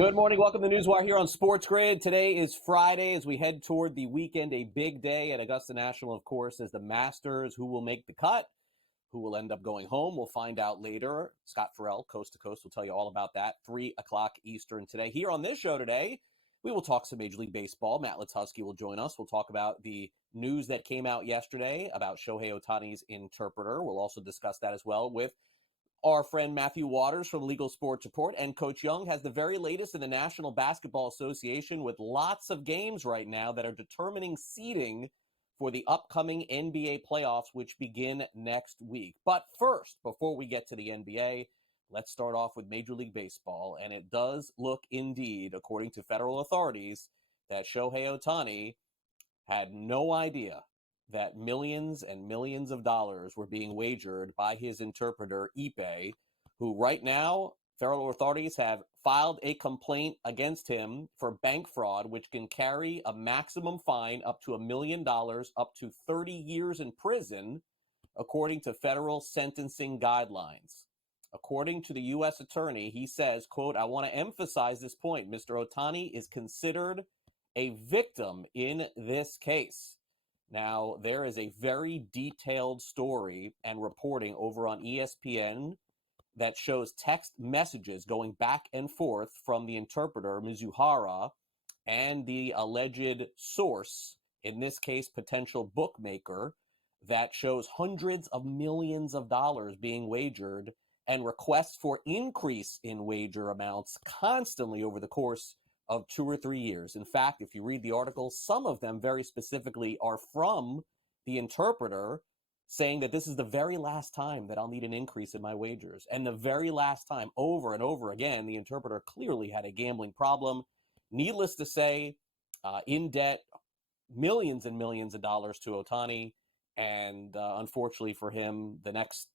Good morning. Welcome to NewsWire here on SportsGrid. Today is Friday as we head toward the weekend, a big day at Augusta National, of course, as the Masters. Who will make the cut? Who will end up going home? We'll find out later. Scott Farrell, Coast to Coast, will tell you all about that. 3 o'clock Eastern today. Here on this show today, we will talk some Major League Baseball. Matt Lutovsky will join us. We'll talk about the news that came out yesterday about Shohei Ohtani's interpreter. We'll also discuss that as well with our friend Matthew Waters from Legal Sports Report, and Coach Young has the very latest in the National Basketball Association with lots of games right now that are determining seeding for the upcoming NBA playoffs, which begin next week. But first, before we get to the NBA, let's start off with Major League Baseball, and it does look indeed, according to federal authorities, that Shohei Ohtani had no idea that millions and millions of dollars were being wagered by his interpreter, Ipe, who right now, federal authorities have filed a complaint against him for bank fraud, which can carry a maximum fine up to $1 million, up to 30 years in prison, according to federal sentencing guidelines. According to the U.S. attorney, he says, quote, "I want to emphasize this point. Mr. Ohtani is considered a victim in this case." Now, there is a very detailed story and reporting over on ESPN that shows text messages going back and forth from the interpreter, Mizuhara, and the alleged source, in this case, potential bookmaker, that shows hundreds of millions of dollars being wagered and requests for increase in wager amounts constantly over the course of 2 or 3 years. In fact, if you read the article, some of them very specifically are from the interpreter saying that this is the very last time that I'll need an increase in my wagers. And the very last time, over and over again, the interpreter clearly had a gambling problem. Needless to say, in debt, millions and millions of dollars to Ohtani. And unfortunately for him, the next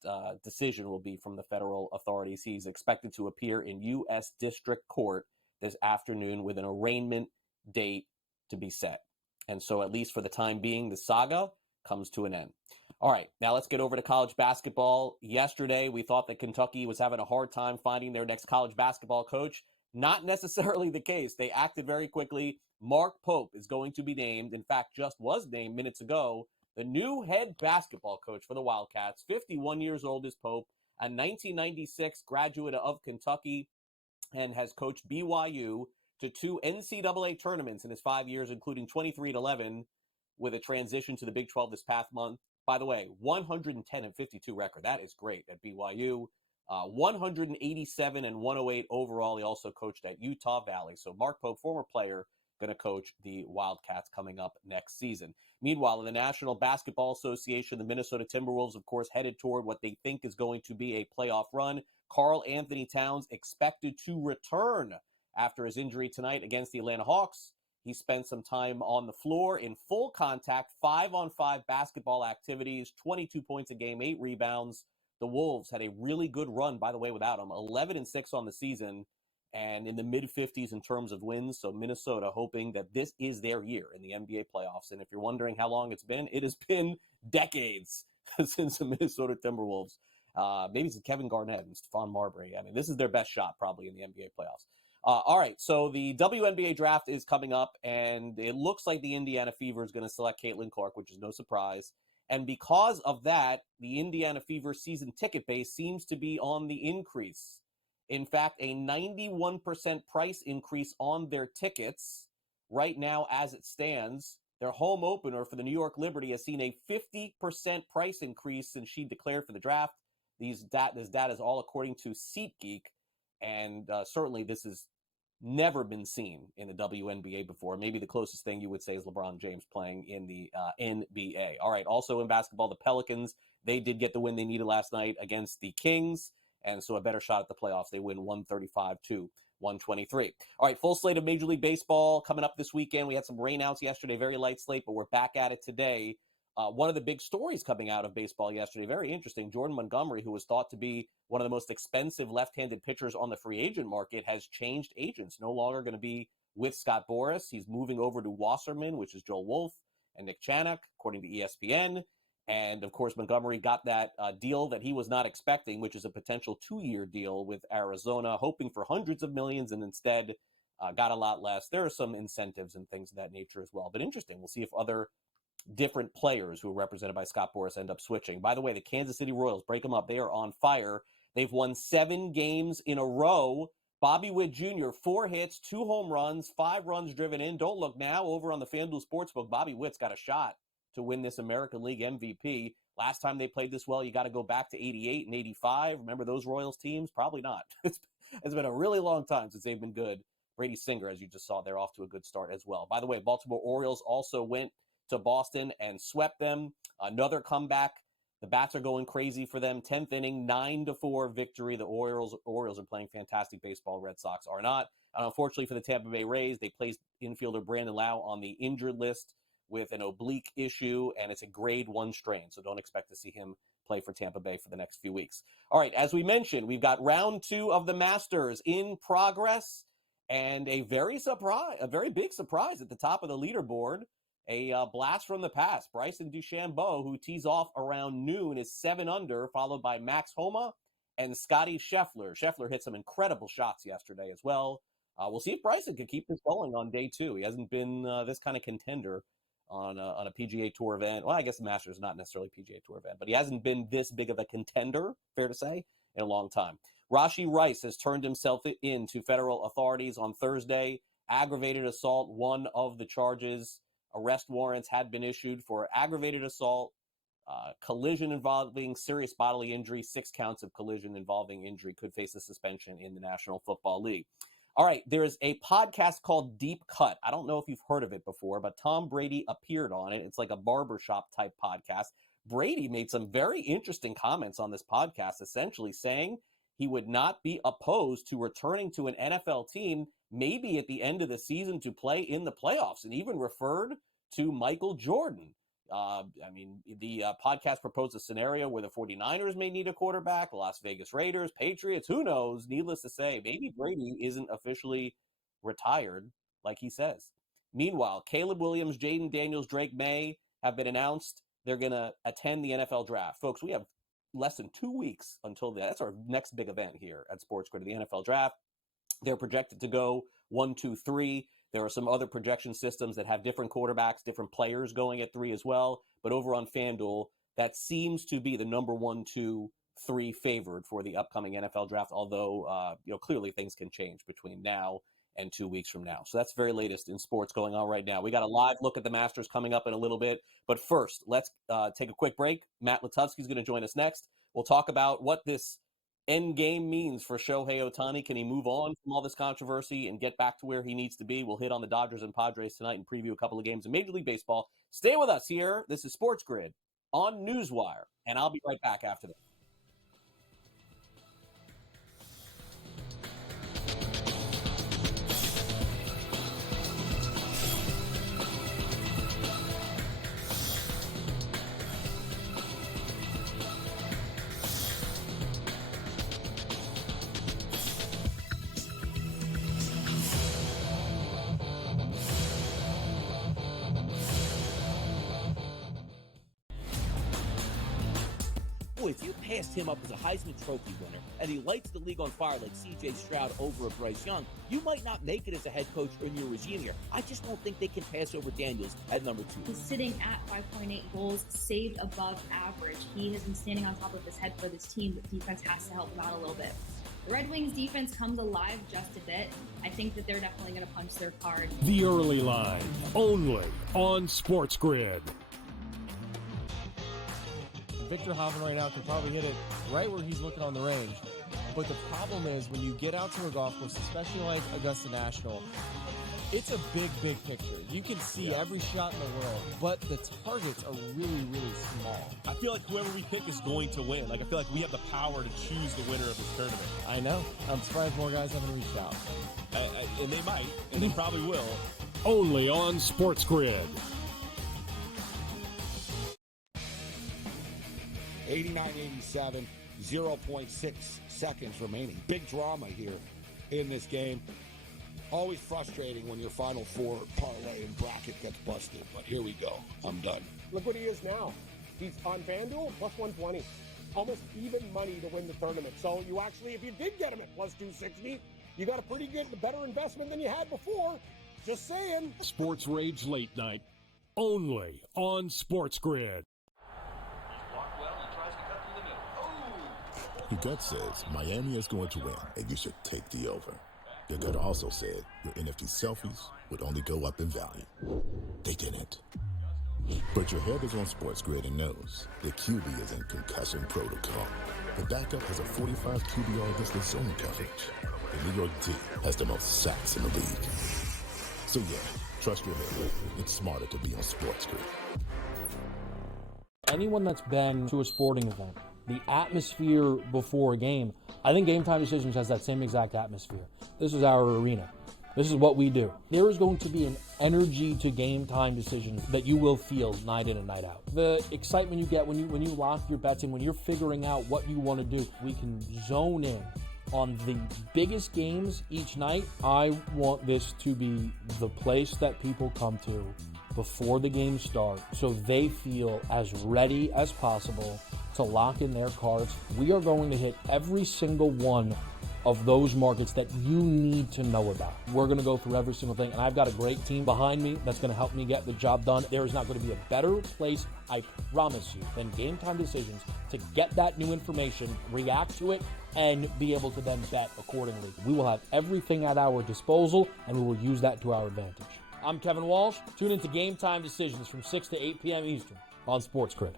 decision will be from the federal authorities. He's expected to appear in U.S. District Court this afternoon with an arraignment date to be set. And so at least for the time being, the saga comes to an end. All right, now let's get over to college basketball. Yesterday, we thought that Kentucky was having a hard time finding their next college basketball coach. Not necessarily the case. They acted very quickly. Mark Pope is going to be named, in fact, just was named minutes ago, the new head basketball coach for the Wildcats. 51 years old is Pope, a 1996 graduate of Kentucky, and has coached BYU to 2 NCAA tournaments in his 5 years, including 23-11, with a transition to the Big 12 this past month. By the way, 110-52 record. That is great at BYU. 187-108 overall. He also coached at Utah Valley. So Mark Pope, former player, going to coach the Wildcats coming up next season. Meanwhile, in the National Basketball Association, the Minnesota Timberwolves, of course, headed toward what they think is going to be a playoff run. Karl Anthony Towns expected to return after his injury tonight against the Atlanta Hawks. He spent some time on the floor in full contact, 5-on-5 basketball activities, 22 points a game, 8 rebounds. The Wolves had a really good run, by the way, without him, 11-6 on the season and in the mid-50s in terms of wins. So Minnesota hoping that this is their year in the NBA playoffs. And if you're wondering how long it's been, it has been decades since the Minnesota Timberwolves. Maybe it's Kevin Garnett and Stephon Marbury. I mean, this is their best shot probably in the NBA playoffs. All right, so the WNBA draft is coming up, and it looks like the Indiana Fever is going to select Caitlin Clark, which is no surprise. And because of that, the Indiana Fever season ticket base seems to be on the increase. In fact, a 91% price increase on their tickets right now as it stands. Their home opener for the New York Liberty has seen a 50% price increase since she declared for the draft. This data is all according to SeatGeek, and certainly this has never been seen in the WNBA before. Maybe the closest thing you would say is LeBron James playing in the NBA. All right, also in basketball, the Pelicans, they did get the win they needed last night against the Kings, and so a better shot at the playoffs. They win 135-123. All right, full slate of Major League Baseball coming up this weekend. We had some rainouts yesterday, very light slate, but we're back at it today. One of the big stories coming out of baseball yesterday, very interesting, Jordan Montgomery, who was thought to be one of the most expensive left-handed pitchers on the free agent market, has changed agents. No longer going to be with Scott Boras. He's moving over to Wasserman, which is Joel Wolfe, and Nick Chanak, according to ESPN. And, of course, Montgomery got that deal that he was not expecting, which is a potential 2-year deal with Arizona, hoping for hundreds of millions, and instead got a lot less. There are some incentives and things of that nature as well. But interesting. We'll see if other different players who are represented by Scott Boras end up switching. By the way, the Kansas City Royals, break them up. They are on fire. They've won 7 games in a row. Bobby Witt Jr., 4 hits, 2 home runs, 5 runs driven in. Don't look now. Over on the FanDuel Sportsbook, Bobby Witt's got a shot to win this American League MVP. Last time they played this well, you got to go back to 88 and 85. Remember those Royals teams? Probably not. It's been a really long time since they've been good. Brady Singer, as you just saw, they're off to a good start as well. By the way, Baltimore Orioles also went to Boston and swept them. Another comeback. The bats are going crazy for them. 10th inning, 9-4 victory. The Orioles are playing fantastic baseball. Red Sox are not. And unfortunately for the Tampa Bay Rays, they placed infielder Brandon Lau on the injured list with an oblique issue, and it's a grade 1 strain. So don't expect to see him play for Tampa Bay for the next few weeks. All right, as we mentioned, we've got round 2 of the Masters in progress, and a very big surprise at the top of the leaderboard. A blast from the past. Bryson DeChambeau, who tees off around noon, is 7 under, followed by Max Homa and Scotty Scheffler. Scheffler hit some incredible shots yesterday as well. We'll see if Bryson can keep this going on day 2. He hasn't been this kind of contender on a PGA Tour event. Well, I guess the Masters is not necessarily a PGA Tour event, but he hasn't been this big of a contender, fair to say, in a long time. Rashi Rice has turned himself in to federal authorities on Thursday. Aggravated assault, one of the charges. Arrest warrants had been issued for aggravated assault, collision involving serious bodily injury. 6 counts of collision involving injury could face a suspension in the National Football League. All right, there is a podcast called Deep Cut. I don't know if you've heard of it before, but Tom Brady appeared on it. It's like a barbershop type podcast. Brady made some very interesting comments on this podcast, essentially saying he would not be opposed to returning to an NFL team, maybe at the end of the season, to play in the playoffs, and even referred to Michael Jordan. The podcast proposed a scenario where the 49ers may need a quarterback, Las Vegas Raiders, Patriots, who knows? Needless to say, maybe Brady isn't officially retired like he says. Meanwhile, Caleb Williams, Jaden Daniels, Drake May have been announced. They're going to attend the NFL draft. Folks, we have less than 2 weeks until that's our next big event here at SportsGrid, the NFL draft. They're projected to go 1, 2, 3. There are some other projection systems that have different quarterbacks, different players going at 3 as well. But over on FanDuel, that seems to be the number 1, 2, 3 favored for the upcoming NFL draft. Although, clearly things can change between now and 2 weeks from now. So that's the very latest in sports going on right now. We got a live look at the Masters coming up in a little bit. But first, let's take a quick break. Matt Lutovsky is going to join us next. We'll talk about what this end game means for Shohei Ohtani. Can he move on from all this controversy and get back to where he needs to be? We'll hit on the Dodgers and Padres tonight and preview a couple of games in Major League Baseball. Stay with us here. This is SportsGrid on NewsWire, and I'll be right back after this. If you passed him up as a Heisman Trophy winner and he lights the league on fire like C.J. Stroud over a Bryce Young, you might not make it as a head coach or in your regime here. I just don't think they can pass over Daniels at number 2. He's sitting at 5.8 goals, saved above average. He has been standing on top of his head for this team, but defense has to help him out a little bit. The Red Wings defense comes alive just a bit. I think that they're definitely going to punch their card. The Early Line, only on SportsGrid. Victor Hovland right now can probably hit it right where he's looking on the range. But the problem is when you get out to a golf course, especially like Augusta National, it's a big, big picture. You can see every shot in the world, but the targets are really, really small. I feel like whoever we pick is going to win. I feel like we have the power to choose the winner of this tournament. I know. I'm surprised more guys haven't reached out. And they might, and they probably will. Only on SportsGrid. 89-87, 0.6 seconds remaining. Big drama here in this game. Always frustrating when your Final Four parlay and bracket gets busted, but here we go. I'm done. Look what he is now. He's on FanDuel, plus 120. Almost even money to win the tournament. So you actually, if you did get him at plus 260, you got a pretty good, better investment than you had before. Just saying. Sports Rage Late Night, only on SportsGrid. Your gut says Miami is going to win, and you should take the over. Your gut also said your NFT selfies would only go up in value. They didn't. But your head is on SportsGrid and knows the QB is in concussion protocol. The backup has a 45 QBR listed zone coverage. The New York D has the most sacks in the league. So yeah, trust your head. It's smarter to be on SportsGrid. Anyone that's been to a sporting event, the atmosphere before a game, I think Game Time Decisions has that same exact atmosphere. This is our arena. This is what we do. There is going to be an energy to Game Time Decisions that you will feel night in and night out. The excitement you get when you lock your bets in, when you're figuring out what you want to do, we can zone in on the biggest games each night. I want this to be the place that people come to before the games start so they feel as ready as possible to lock in their cards. We are going to hit every single one of those markets that you need to know about. We're going to go through every single thing, and I've got a great team behind me that's going to help me get the job done. There is not going to be a better place, I promise you, than Game Time Decisions to get that new information, react to it, and be able to then bet accordingly. We will have everything at our disposal, and we will use that to our advantage. I'm Kevin Walsh. Tune into Game Time Decisions from 6 to 8 p.m. Eastern on SportsGrid.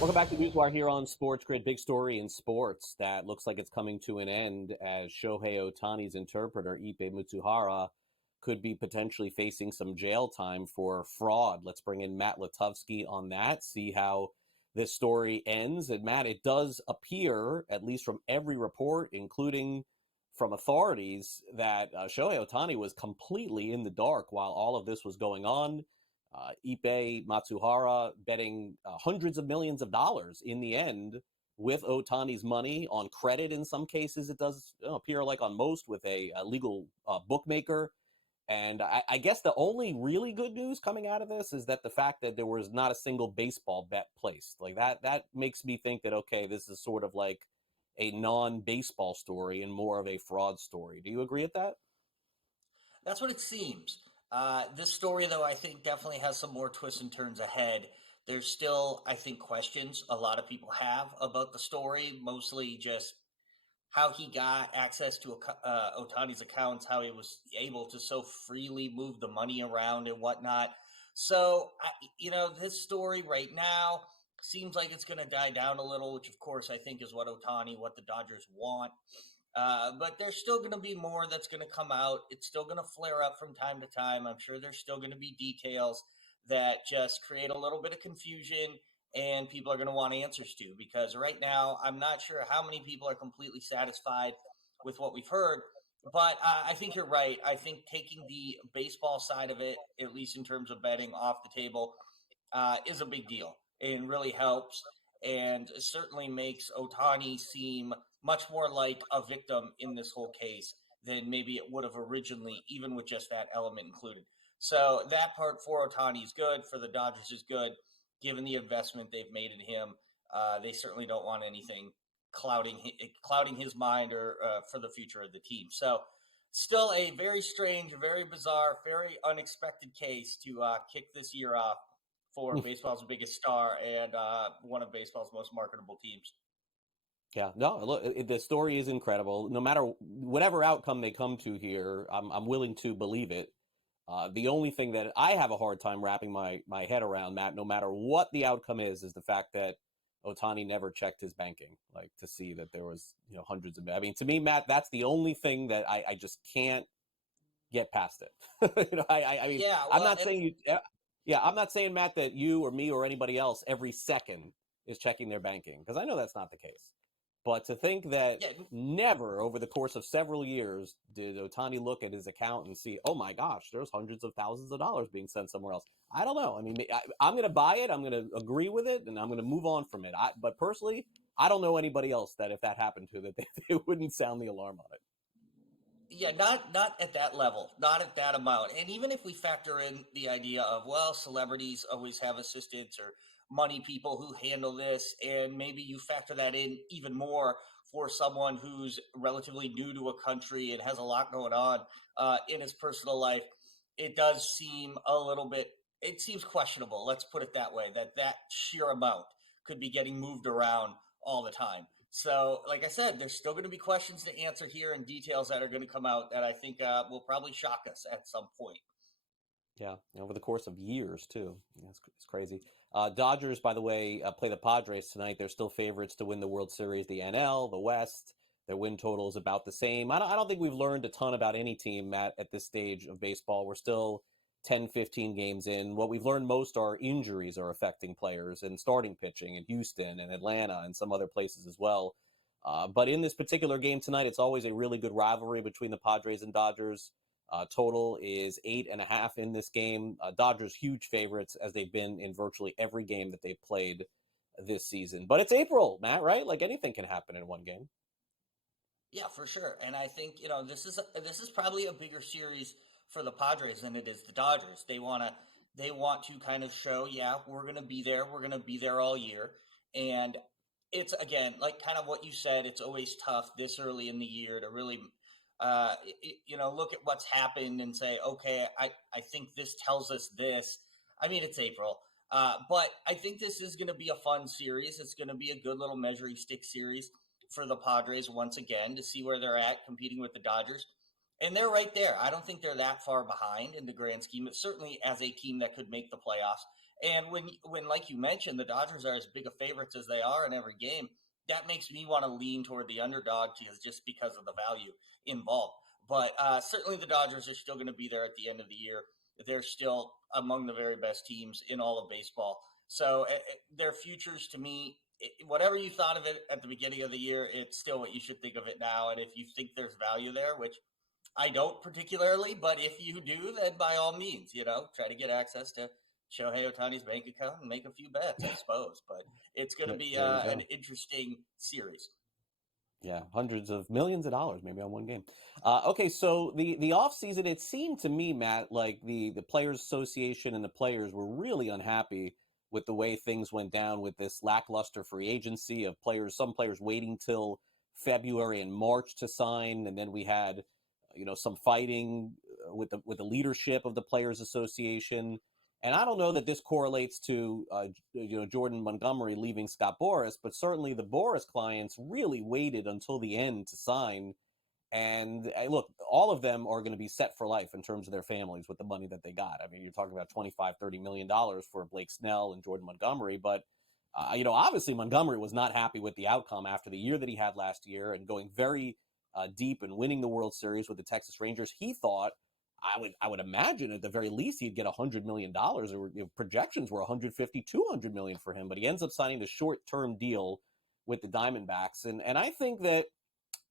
Welcome back to NewsWire here on SportsGrid. Big story in sports that looks like it's coming to an end as Shohei Ohtani's interpreter, Ippei Mitsuhara, could be potentially facing some jail time for fraud. Let's bring in Matt Lutovsky on that, see how this story ends. And Matt, it does appear, at least from every report, including from authorities, that Shohei Ohtani was completely in the dark while all of this was going on. Ippei Matsuhara betting hundreds of millions of dollars in the end with Ohtani's money on credit. In some cases, it does appear like on most with a legal bookmaker. And I guess the only really good news coming out of this is that the fact that there was not a single baseball bet placed. Like that makes me think that, okay, this is sort of like a non-baseball story and more of a fraud story. Do you agree with that? That's what it seems. This story, though, I think definitely has some more twists and turns ahead. There's still, I think, questions a lot of people have about the story, mostly just how he got access to Ohtani's accounts, how he was able to so freely move the money around and whatnot. So, this story right now seems like it's going to die down a little, which, of course, I think is what the Dodgers want. But there's still going to be more that's going to come out. It's still going to flare up from time to time. I'm sure there's still going to be details that just create a little bit of confusion and people are going to want answers to, because right now I'm not sure how many people are completely satisfied with what we've heard. But I think you're right. I think taking the baseball side of it, at least in terms of betting, off the table is a big deal and really helps, and certainly makes Ohtani seem much more like a victim in this whole case than maybe it would have originally, even with just that element included. So that part for Ohtani is good, for the Dodgers is good, given the investment they've made in him. They certainly don't want anything clouding his mind or for the future of the team. So still a very strange, very bizarre, very unexpected case to kick this year off for baseball's biggest star and one of baseball's most marketable teams. Yeah, no, look, the story is incredible. No matter whatever outcome they come to here, I'm willing to believe it. The only thing that I have a hard time wrapping my head around, Matt, no matter what the outcome is the fact that Ohtani never checked his banking, like to see that there was, hundreds of. I mean, to me, Matt, that's the only thing that I just can't get past it. I'm not saying you. Yeah, I'm not saying, Matt, that you or me or anybody else every second is checking their banking, because I know that's not the case. But to think that never over the course of several years did Ohtani look at his account and see, oh my gosh, there's hundreds of thousands of dollars being sent somewhere else. I don't know. I mean, I'm going to buy it. I'm going to agree with it, and I'm going to move on from it. But personally, I don't know anybody else that if that happened to, that they wouldn't sound the alarm on it. Yeah, not at that level, not at that amount. And even if we factor in the idea of, well, celebrities always have assistants or money people who handle this, and maybe you factor that in even more for someone who's relatively new to a country and has a lot going on in his personal life, it does seem a little bit, it seems questionable, let's put it that way, that sheer amount could be getting moved around all the time. So, like I said, there's still going to be questions to answer here and details that are going to come out that I think will probably shock us at some point. Yeah, over the course of years, too. Yeah, it's crazy. Dodgers, by the way, play the Padres tonight. They're still favorites to win the World Series, the NL, the West. Their win total is about the same. I don't think we've learned a ton about any team, Matt, at this stage of baseball. We're still 10, 15 games in. What we've learned most are injuries are affecting players and starting pitching in Houston and Atlanta and some other places as well. But in this particular game tonight, it's always a really good rivalry between the Padres and Dodgers. Total is 8.5 in this game. Dodgers huge favorites as they've been in virtually every game that they've played this season. But it's April, Matt, right? Like anything can happen in one game. Yeah, for sure. And I think, this is probably a bigger series for the Padres than it is the Dodgers. They want to kind of show, yeah, we're going to be there. We're going to be there all year. And it's, again, like kind of what you said, it's always tough this early in the year to really, look at what's happened and say, okay, I think this tells us this. I mean, it's April. But I think this is going to be a fun series. It's going to be a good little measuring stick series for the Padres once again to see where they're at competing with the Dodgers. And they're right there. I don't think they're that far behind in the grand scheme, but certainly as a team that could make the playoffs. And when like you mentioned, the Dodgers are as big a favorites as they are in every game, that makes me want to lean toward the underdog just because of the value involved. But certainly the Dodgers are still going to be there at the end of the year. They're still among the very best teams in all of baseball. So their futures, to me, whatever you thought of it at the beginning of the year, it's still what you should think of it now. And if you think there's value there, which I don't particularly, but if you do, then by all means, try to get access to Shohei Ohtani's bank account and make a few bets, I suppose. But it's going to be an interesting series. Yeah, hundreds of millions of dollars maybe on one game. Okay, so the offseason, it seemed to me, Matt, like the Players Association and the players were really unhappy with the way things went down with this lackluster free agency of players, some players waiting till February and March to sign. And then we had, some fighting with the leadership of the Players Association. And I don't know that this correlates to, Jordan Montgomery leaving Scott Boras, but certainly the Boras clients really waited until the end to sign. And look, all of them are going to be set for life in terms of their families with the money that they got. I mean, you're talking about $25-30 million for Blake Snell and Jordan Montgomery. But, obviously Montgomery was not happy with the outcome after the year that he had last year and going very deep and winning the World Series with the Texas Rangers. He thought, I would imagine at the very least he'd get $100 million. Or projections were $150-200 million for him, but he ends up signing the short-term deal with the Diamondbacks. And I think that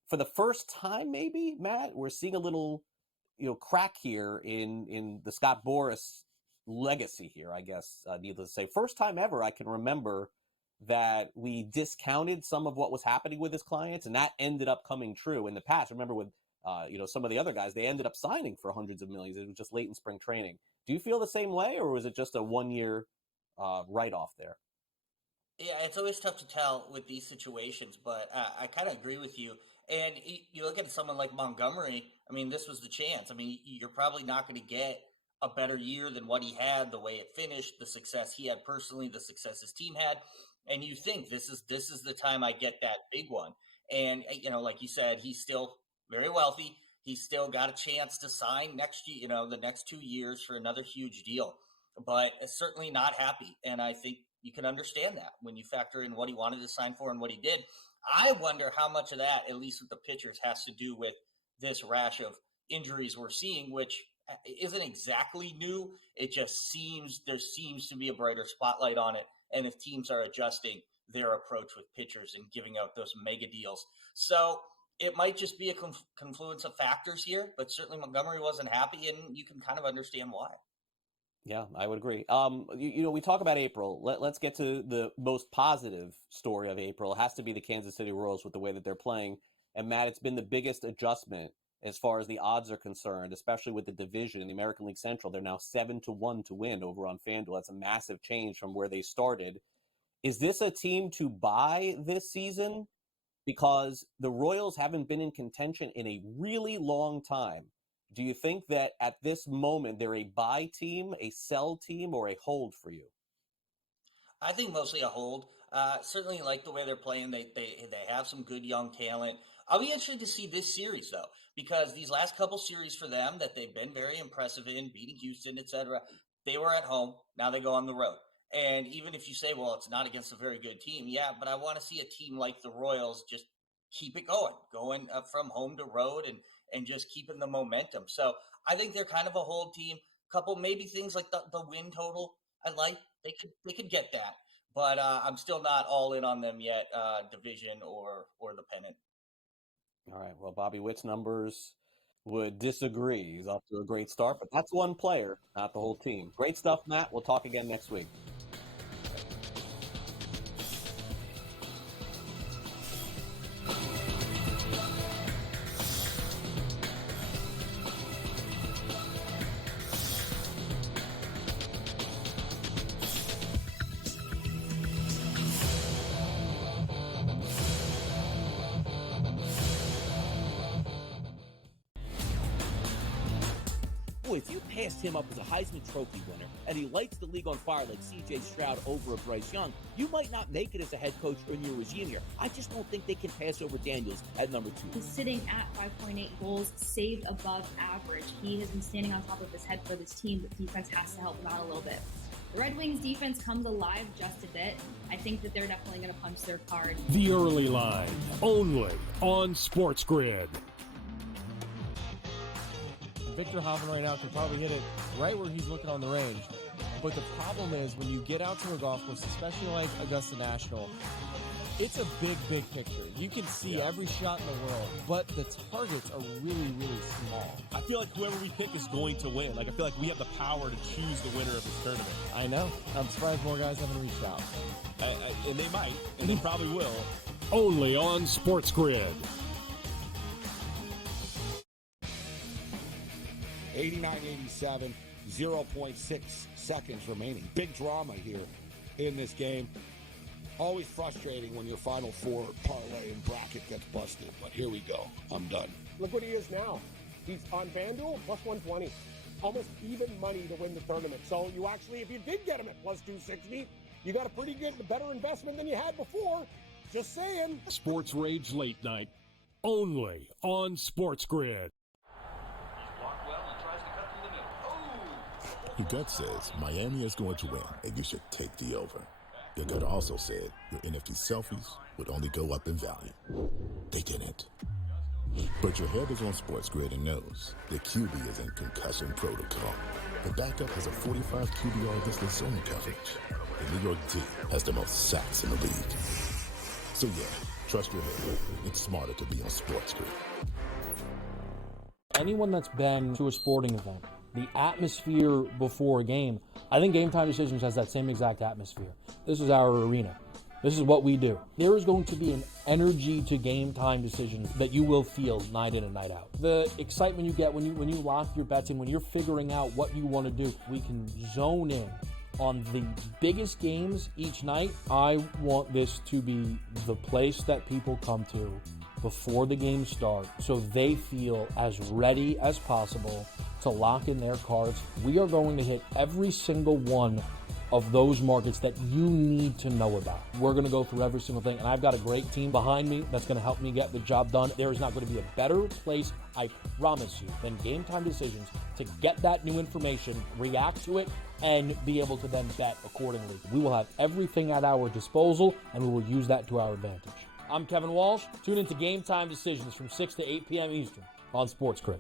for the first time, maybe, Matt, we're seeing a little, crack here in the Scott Boras legacy here, I guess, needless to say. First time ever I can remember that we discounted some of what was happening with his clients, and that ended up coming true in the past. Remember with some of the other guys, they ended up signing for hundreds of millions. It was just late in spring training. Do you feel the same way, or was it just a one-year write-off there? Yeah, it's always tough to tell with these situations, but I kind of agree with you. And you look at someone like Montgomery, I mean, this was the chance. I mean, you're probably not going to get a better year than what he had, the way it finished, the success he had personally, the success his team had. And you think this is the time I get that big one. And, like you said, he's still very wealthy. He's still got a chance to sign next year, the next 2 years for another huge deal, but certainly not happy. And I think you can understand that when you factor in what he wanted to sign for and what he did. I wonder how much of that, at least with the pitchers, has to do with this rash of injuries we're seeing, which isn't exactly new. It just seems to be a brighter spotlight on it. And if teams are adjusting, their approach with pitchers and giving out those mega deals. So it might just be a confluence of factors here, but certainly Montgomery wasn't happy, and you can kind of understand why. Yeah, I would agree. We talk about April. Let's get to the most positive story of April. It has to be the Kansas City Royals with the way that they're playing. And Matt, it's been the biggest adjustment as far as the odds are concerned, especially with the division in the American League Central. They're now 7-1 to win over on FanDuel. That's a massive change from where they started. Is this a team to buy this season? Because the Royals haven't been in contention in a really long time. Do you think that at this moment they're a buy team, a sell team, or a hold for you? I think mostly a hold. Certainly like the way they're playing. They have some good young talent. I'll be interested to see this series, though, because these last couple series for them that they've been very impressive in, beating Houston, etc., they were at home. Now they go on the road. And even if you say, well, it's not against a very good team, yeah, but I want to see a team like the Royals just keep it going from home to road and just keeping the momentum. So I think they're kind of a hold team. Couple maybe things like the win total. I like they could get that, but I'm still not all in on them yet. Division or the pennant. All right. Well, Bobby Witt's numbers would disagree. He's off to a great start, but that's one player, not the whole team. Great stuff, Matt. We'll talk again next week. If you passed him up as a Heisman Trophy winner and he lights the league on fire like CJ Stroud over a Bryce Young, you might not make it as a head coach or in your regime here. I just don't think they can pass over Daniels at number 2. He's sitting at 5.8 goals saved above average. He has been standing on top of his head for this team, but defense has to help him out a little bit. The Red Wings defense comes alive just a bit. I think that they're definitely going to punch their card. The Early Line, only on SportsGrid. Victor Hovland right now can probably hit it right where he's looking on the range. But the problem is when you get out to a golf course, especially like Augusta National, it's a big, big picture. You can see every shot in the world, but the targets are really, really small. I feel like whoever we pick is going to win. Like I feel like we have the power to choose the winner of this tournament. I know. I'm surprised more guys haven't reached out. And they might, and they probably will. Only on SportsGrid. 89-87, 0.6 seconds remaining. Big drama here in this game. Always frustrating when your Final Four parlay and bracket gets busted, but here we go. I'm done. Look what he is now. He's on FanDuel, plus 120. Almost even money to win the tournament. So you actually, if you did get him at plus 260, you got a pretty good, better investment than you had before. Just saying. Sports Rage Late Night, only on SportsGrid. Your gut says Miami is going to win, and you should take the over. Your gut also said your NFT selfies would only go up in value. They didn't. But your head is on SportsGrid and knows the QB is in concussion protocol. The backup has a 45 QBR distance zone coverage. The New York D has the most sacks in the league. So yeah, trust your head. It's smarter to be on SportsGrid. Anyone that's been to a sporting event, the atmosphere before a game, I think Game Time Decisions has that same exact atmosphere. This is our arena. This is what we do. There is going to be an energy to Game Time Decisions that you will feel night in and night out. The excitement you get when you lock your bets in, when you're figuring out what you want to do, we can zone in on the biggest games each night. I want this to be the place that people come to before the games start so they feel as ready as possible to lock in their cards. We are going to hit every single one of those markets that you need to know about. We're going to go through every single thing, and I've got a great team behind me that's going to help me get the job done. There is not going to be a better place, I promise you, than Game Time Decisions to get that new information, react to it, and be able to then bet accordingly. We will have everything at our disposal, and we will use that to our advantage. I'm Kevin Walsh. Tune into Game Time Decisions from 6 to 8 p.m. Eastern on SportsGrid.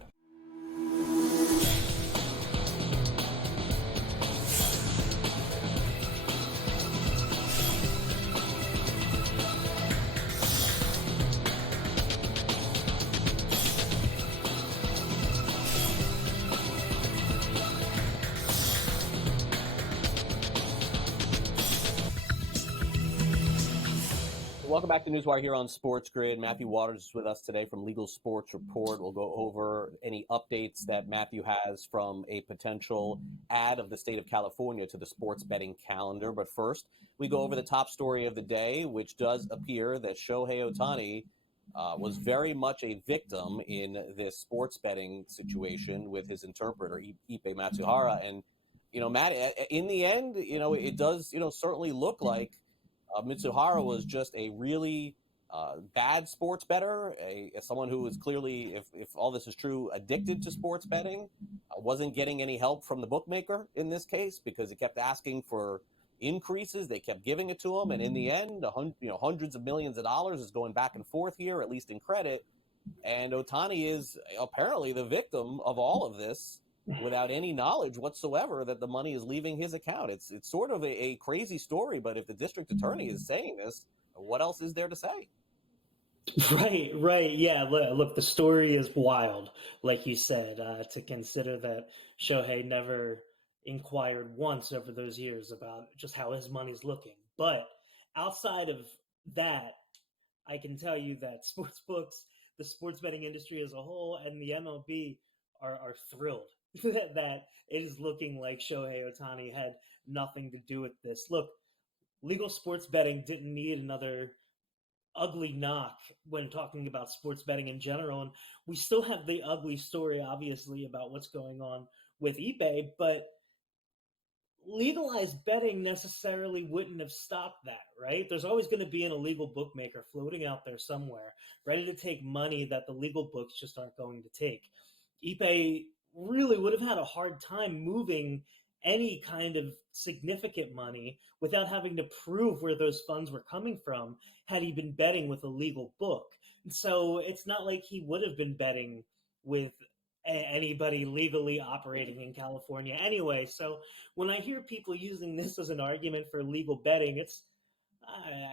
Welcome back to NewsWire here on SportsGrid. Matthew Waters is with us today from Legal Sports Report. We'll go over any updates that Matthew has from a potential add of the state of California to the sports betting calendar. But first, we go over the top story of the day, which does appear that Shohei Ohtani was very much a victim in this sports betting situation with his interpreter, Ippei Matsuhara. And, Matt, in the end, it does, certainly look like Mitsuhara was just a really bad sports bettor, someone who was clearly, if all this is true, addicted to sports betting, wasn't getting any help from the bookmaker in this case because he kept asking for increases. They kept giving it to him, and in the end, hundreds of millions of dollars is going back and forth here, at least in credit. And Ohtani is apparently the victim of all of this, without any knowledge whatsoever that the money is leaving his account. It's sort of a crazy story, but if the district attorney is saying this, what else is there to say? Right. Yeah, look, the story is wild, like you said, to consider that Shohei never inquired once over those years about just how his money's looking. But outside of that, I can tell you that sports books, the sports betting industry as a whole, and the MLB are thrilled that it is looking like Shohei Ohtani had nothing to do with this. Look, legal sports betting didn't need another ugly knock when talking about sports betting in general. And we still have the ugly story, obviously, about what's going on with eBay, but legalized betting necessarily wouldn't have stopped that, right? There's always going to be an illegal bookmaker floating out there somewhere, ready to take money that the legal books just aren't going to take. eBay really would have had a hard time moving any kind of significant money without having to prove where those funds were coming from had he been betting with a legal book. And so it's not like he would have been betting with anybody legally operating in California anyway. So when I hear people using this as an argument for legal betting, it's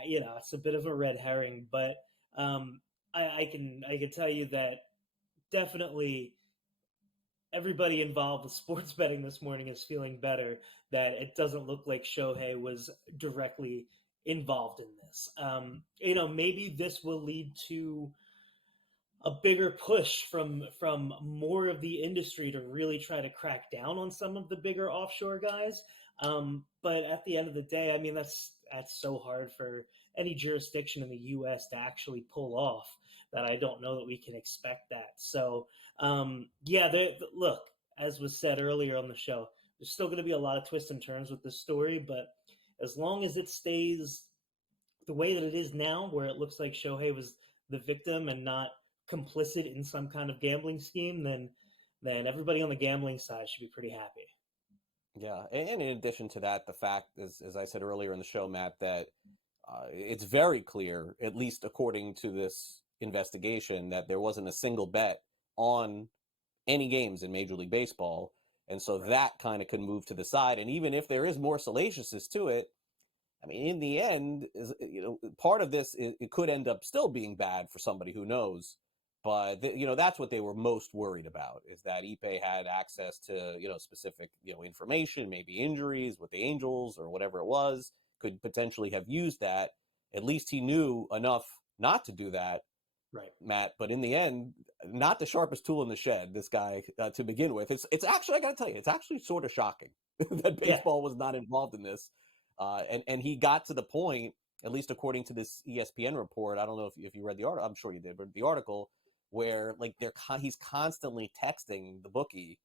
it's a bit of a red herring. But I can tell you that definitely everybody involved with sports betting this morning is feeling better that it doesn't look like Shohei was directly involved in this. Maybe this will lead to a bigger push from more of the industry to really try to crack down on some of the bigger offshore guys. But at the end of the day, I mean, that's so hard for any jurisdiction in the U.S. to actually pull off that I don't know that we can expect that. So, look, as was said earlier on the show, there's still going to be a lot of twists and turns with this story, but as long as it stays the way that it is now, where it looks like Shohei was the victim and not complicit in some kind of gambling scheme, then everybody on the gambling side should be pretty happy. Yeah, and in addition to that, the fact, as I said earlier in the show, Matt, that it's very clear, at least according to this investigation, that there wasn't a single bet on any games in Major League Baseball. And so that kind of can move to the side. And even if there is more salaciousness to it, I mean, in the end, part of this, it could end up still being bad for somebody who knows. But, that's what they were most worried about, is that Ippei had access to, specific, information, maybe injuries with the Angels or whatever it was, could potentially have used that. At least he knew enough not to do that. Right, Matt. But in the end, not the sharpest tool in the shed, this guy, to begin with. It's actually, I got to tell you, it's actually sort of shocking that baseball was not involved in this. And he got to the point, at least according to this ESPN report, I don't know if you read the article, I'm sure you did, but the article where he's constantly texting the bookie,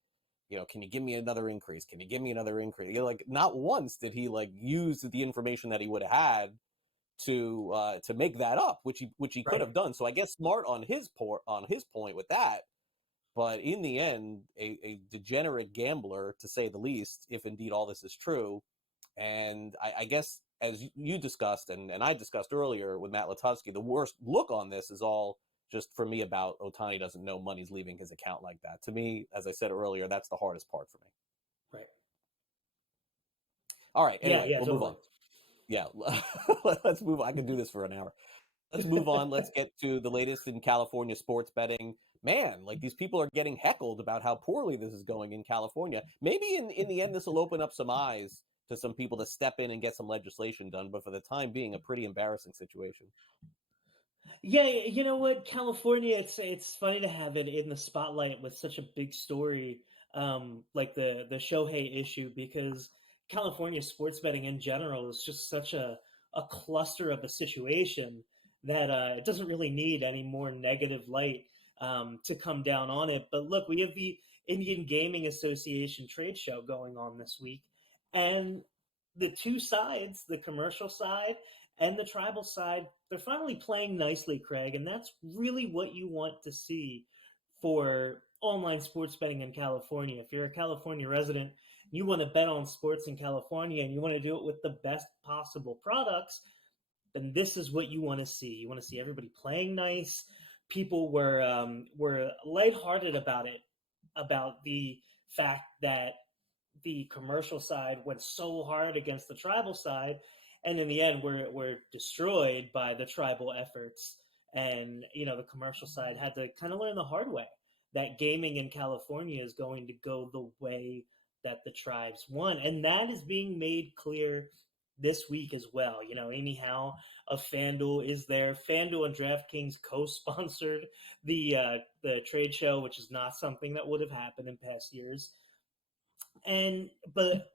can you give me another increase? Can you give me another increase? Not once did he use the information that he would have had to make that up, which he could have done. So I guess smart on his point with that. But in the end, a degenerate gambler, to say the least, if indeed all this is true. And I guess, as you discussed and I discussed earlier with Matt Lutovsky, the worst look on this is all just for me about Ohtani doesn't know money's leaving his account like that. To me, as I said earlier, that's the hardest part for me. Right. All right. Anyway, we'll move on. Yeah, let's move on. I could do this for an hour. Let's move on. Let's get to the latest in California sports betting. Man, these people are getting heckled about how poorly this is going in California. Maybe in the end, this will open up some eyes to some people to step in and get some legislation done. But for the time being, a pretty embarrassing situation. Yeah, you know what, California, it's funny to have it in the spotlight with such a big story, like the Shohei issue, because California sports betting in general is just such a cluster of a situation that it doesn't really need any more negative light to come down on it. But look, we have the Indian Gaming Association trade show going on this week, and the two sides, the commercial side and the tribal side, they're finally playing nicely, Craig. And that's really what you want to see for online sports betting in California. If you're a California resident, you want to bet on sports in California and you want to do it with the best possible products, then this is what you want to see. You want to see everybody playing nice. People were lighthearted about it, about the fact that the commercial side went so hard against the tribal side, and in the end we're destroyed by the tribal efforts. And the commercial side had to kind of learn the hard way that gaming in California is going to go the way that the tribes want, and that is being made clear this week as well. Amy Howe of FanDuel is there. FanDuel and DraftKings co-sponsored the trade show, which is not something that would have happened in past years. But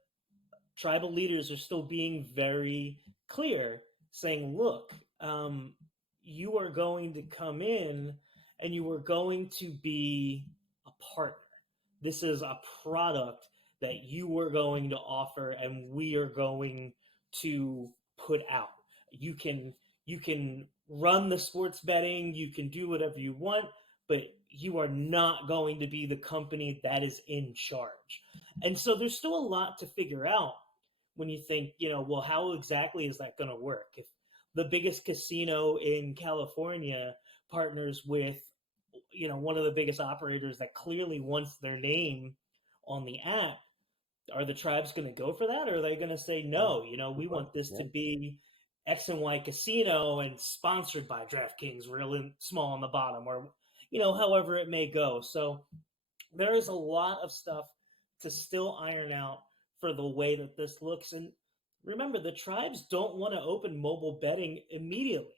tribal leaders are still being very clear, saying, look, you are going to come in and you are going to be a partner. This is a product that you are going to offer and we are going to put out. You can run the sports betting, you can do whatever you want, but you are not going to be the company that is in charge. And so there's still a lot to figure out when you think, well, how exactly is that going to work? If the biggest casino in California partners with, one of the biggest operators that clearly wants their name on the app, are the tribes going to go for that? Or are they going to say, no, we want this to be X and Y casino and sponsored by DraftKings, real small on the bottom, or, however it may go. So there is a lot of stuff to still iron out for the way that this looks. And remember, the tribes don't want to open mobile betting immediately.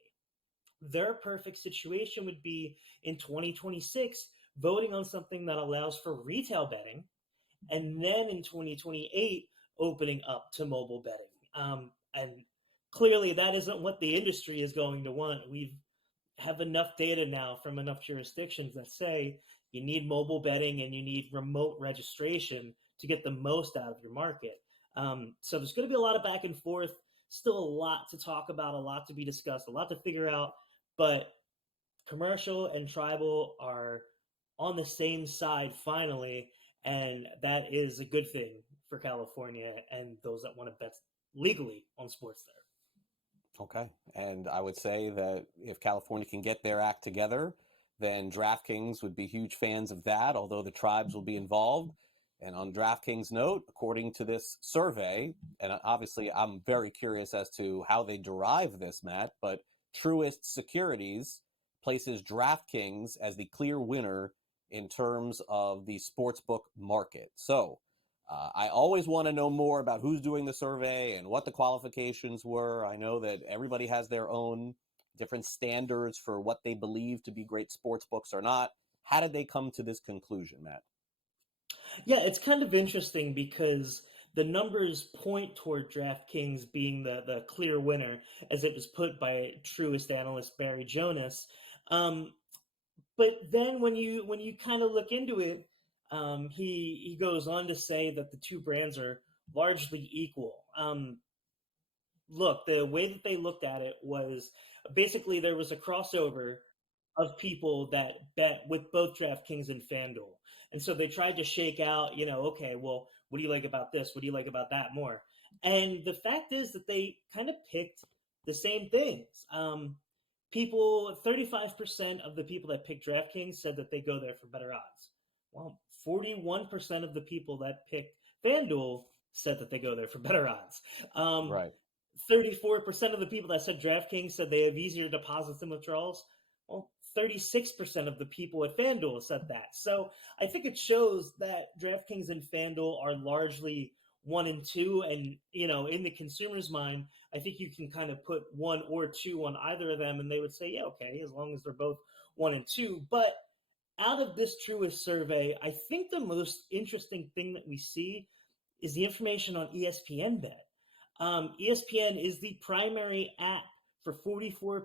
Their perfect situation would be in 2026, voting on something that allows for retail betting, and then in 2028, opening up to mobile betting. And clearly that isn't what the industry is going to want. We have enough data now from enough jurisdictions that say you need mobile betting and you need remote registration to get the most out of your market. So there's going to be a lot of back and forth, still a lot to talk about, a lot to be discussed, a lot to figure out, but commercial and tribal are on the same side finally, and that is a good thing for California and those that want to bet legally on sports there. Okay. And I would say that if California can get their act together, then DraftKings would be huge fans of that, although the tribes will be involved. And on DraftKings note, according to this survey, and obviously I'm very curious as to how they derive this, Matt, but Truist Securities places DraftKings as the clear winner in terms of the sportsbook market. So I always want to know more about who's doing the survey and what the qualifications were. I know that everybody has their own different standards for what they believe to be great sports books or not. How did they come to this conclusion, Matt? Yeah, it's kind of interesting because the numbers point toward DraftKings being the clear winner, as it was put by Truist analyst Barry Jonas. But then when you kind of look into it, he goes on to say that the two brands are largely equal. Look, the way that they looked at it was basically there was a crossover of people that bet with both DraftKings and FanDuel. And so they tried to shake out, okay, well, what do you like about this? What do you like about that more? And the fact is that they kind of picked the same things. 35% of the people that picked DraftKings said that they go there for better odds. Well, 41% of the people that picked FanDuel said that they go there for better odds. Right. 34% of the people that said DraftKings said they have easier deposits and withdrawals. Well, 36% of the people at FanDuel said that. So I think it shows that DraftKings and FanDuel are largely 1 and 2. And, in the consumer's mind, I think you can kind of put 1 or 2 on either of them, and they would say, yeah, okay, as long as they're both 1 and 2. But out of this Truist survey, I think the most interesting thing that we see is the information on ESPN Bet. ESPN is the primary app for 44%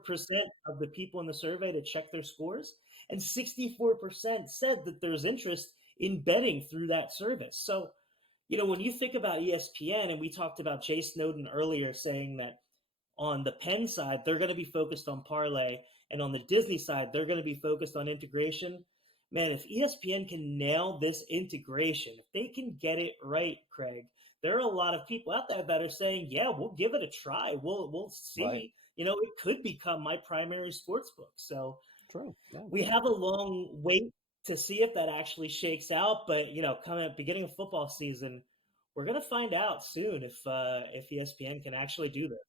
of the people in the survey to check their scores, and 64% said that there's interest in betting through that service. So, when you think about ESPN, and we talked about Jay Snowden earlier saying that on the Penn side, they're going to be focused on parlay, and on the Disney side, they're going to be focused on integration. Man, if ESPN can nail this integration, if they can get it right, Craig, there are a lot of people out there that are saying, yeah, we'll give it a try. We'll see. Right. It could become my primary sports book. So true. Yeah. We have a long wait to see if that actually shakes out. But, coming at the beginning of football season, we're going to find out soon if ESPN can actually do this.